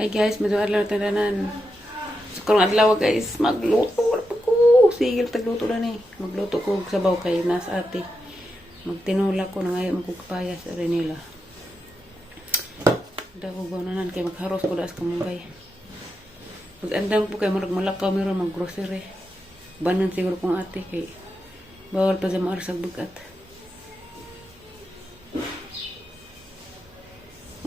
Hi guys, maduwa adlaw tanan. So karong adlaw guys, magluto na pa ko. Sigil tagluto na ni. Magluto ko og sabaw kay nas ate. Magtinula ko na ngayon ko kapaya sa nila. Daw gananan kay magharos ko das kamunggay. Pag andam po kay murag malakaw meron mag grocery. Banan siguro kong ate kay bawal pa sa maar sa bugat.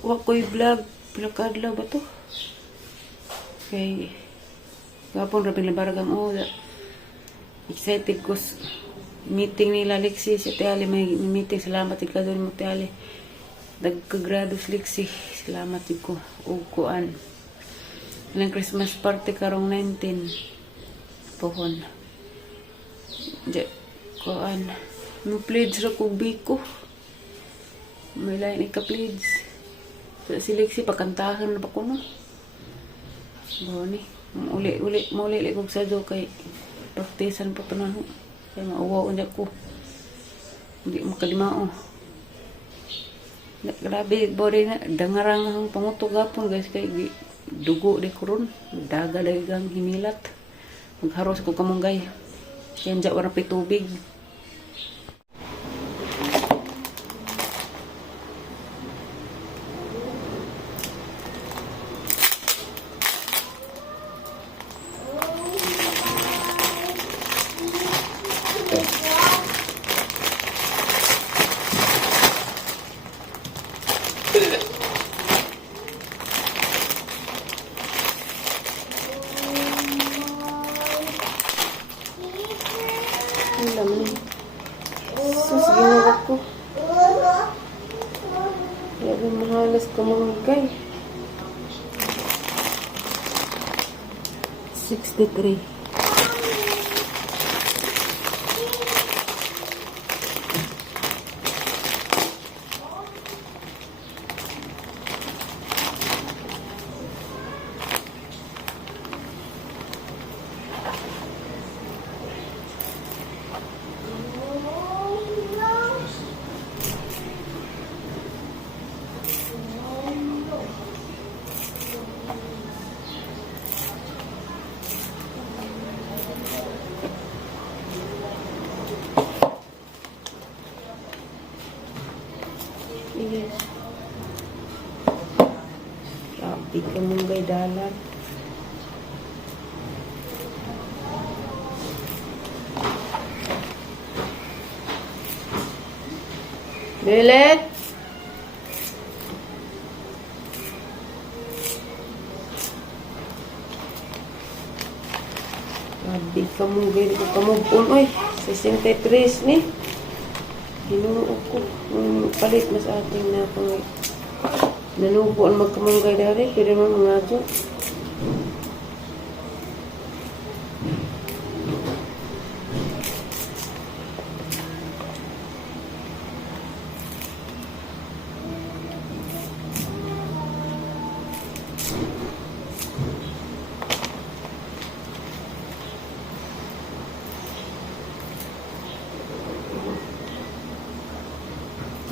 Wa ko'y vlog. Pila ka adlaw ba to? Kay gapon rabing labaragam excited ko meeting nila Lexi si Tiali may meeting. Salamat ikaw doon mo Tiali. Dagkagrados Lexi. Salamat ko. Uguan. Ilang Christmas party karong 19. Pohon. Kuan. May pledge ra kong biko. May lain ika-pledge. So, si Lexi, pakantahan na pa ko, no? Bani. Muli kong sadyo kay praktisan pa pa na, no? Kaya mauwaw niya ko. Hindi makalimao. Grabe, body na. Dangarang ang panguto gapon, guys. Kay dugo di ko ron. Daga dagang himilat. Magharos ko kamunggay. Kaya dyan warang pitubig. Alam niyo. Sus, ginawa ko. Labi mahalas kamunggay. 63. Yes. Sabi ka munggay dalan. Belet. Sabi ka munggay di ko kamugpon. Uy, 63 ni. Ginuo ko. Palit mas ating na pang nanubo ang magkamunggay dari. Kaya naman mga adyo.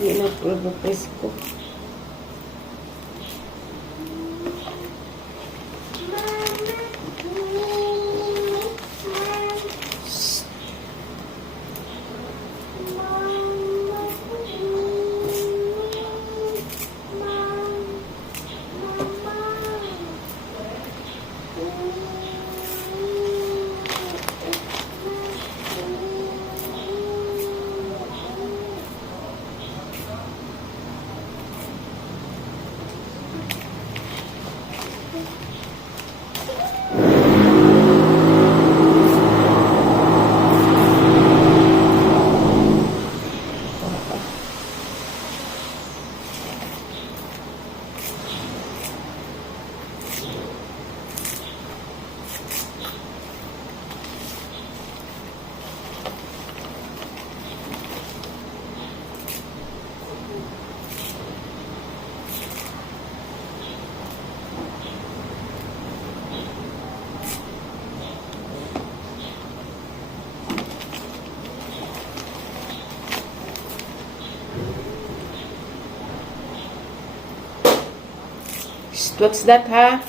Hindi na pulbo presko. What's that, ha?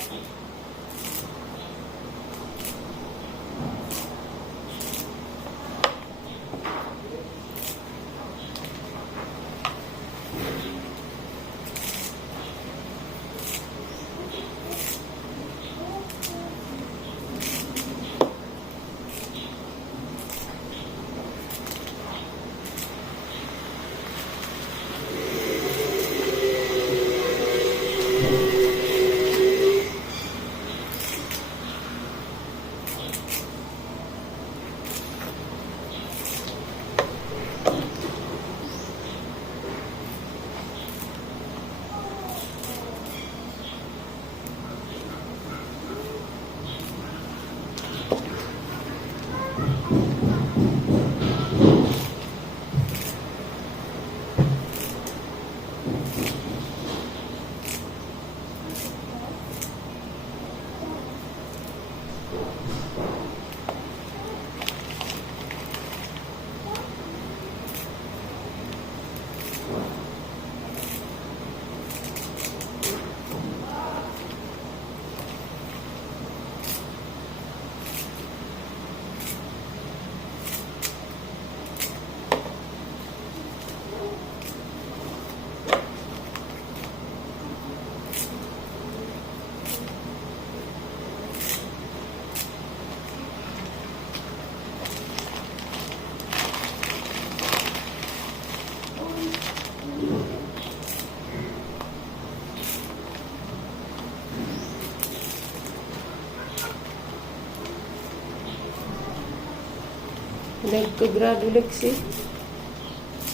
Nagkagrado Lexi.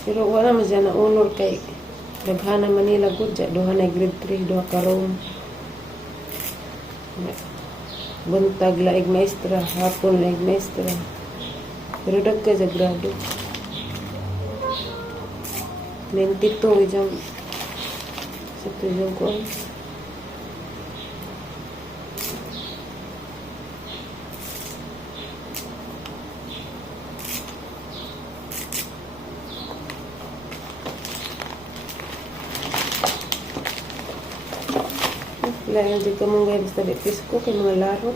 Pero wala man siya na honor kay daghana Manila good siya. Duha na grade 3, duha ka room. Buntag laig maestra, hapon laig maestra. Pero dagka sa grado. 92 ijang sa tuyong ko. Wala yung di ka mong gaya basta litis ko kay mga laro.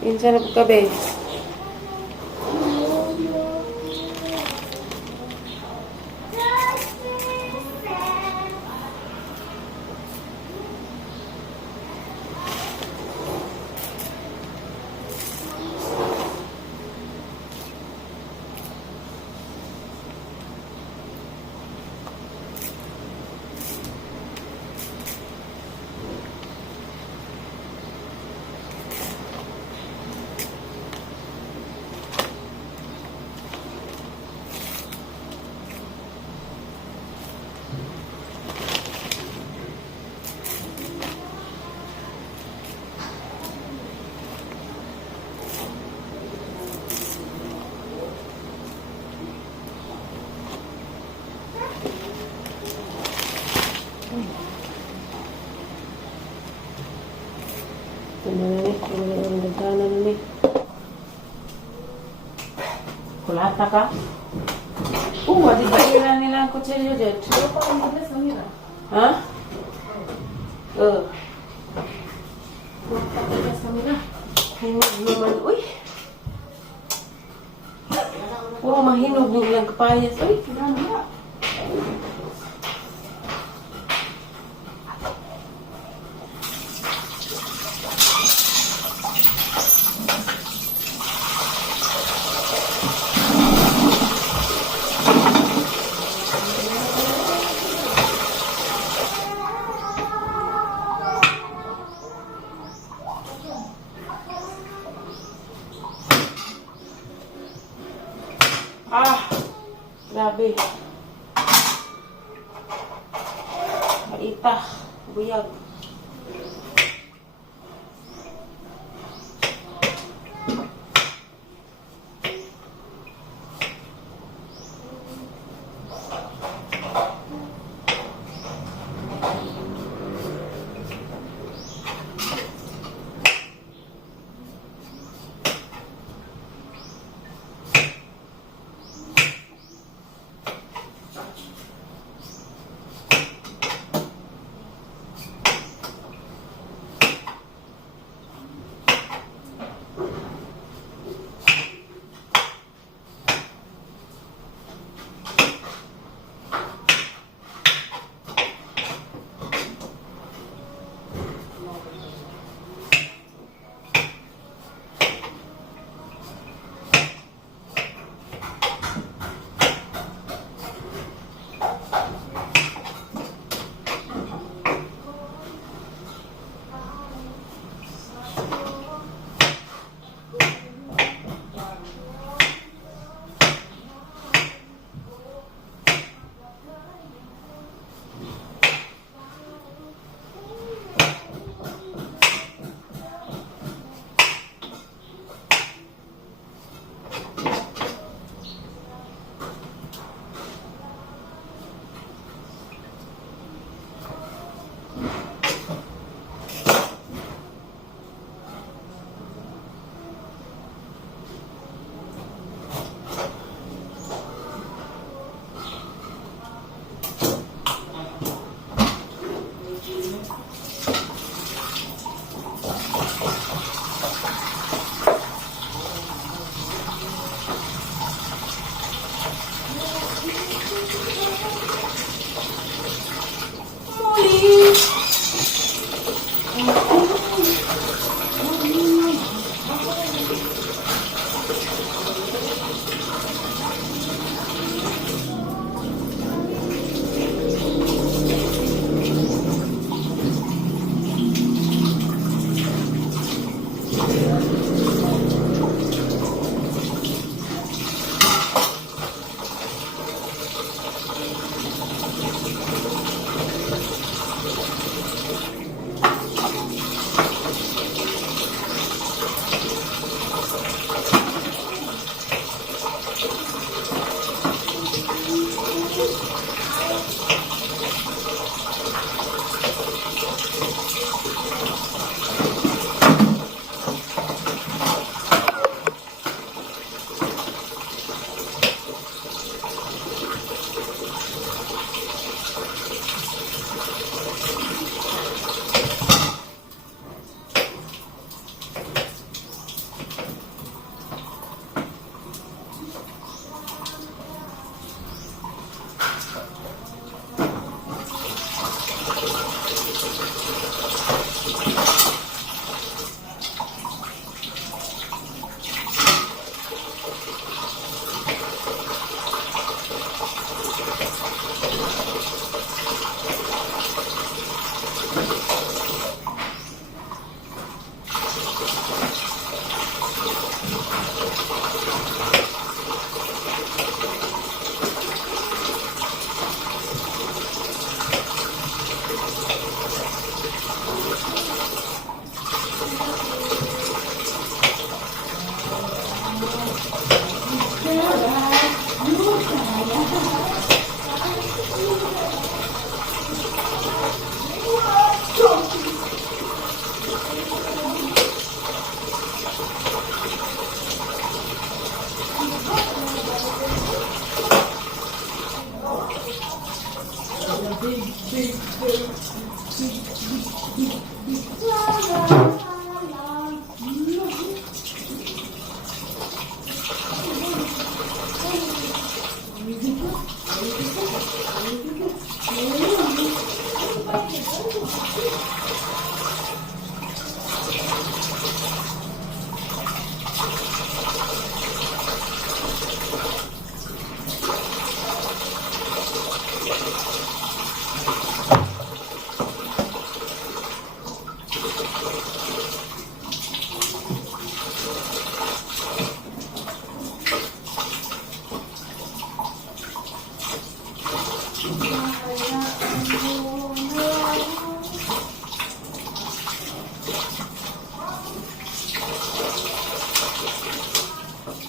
Insa na po ka, be? Ito na na eh. Ang gagana na eh. Kulata ka? Di ba ilan nila ang kutsilyo dyan? Ha? Hinog naman. Uy! Puro mahinog yung ilang kapayas. Uy! Grabe. Maita. Buyag.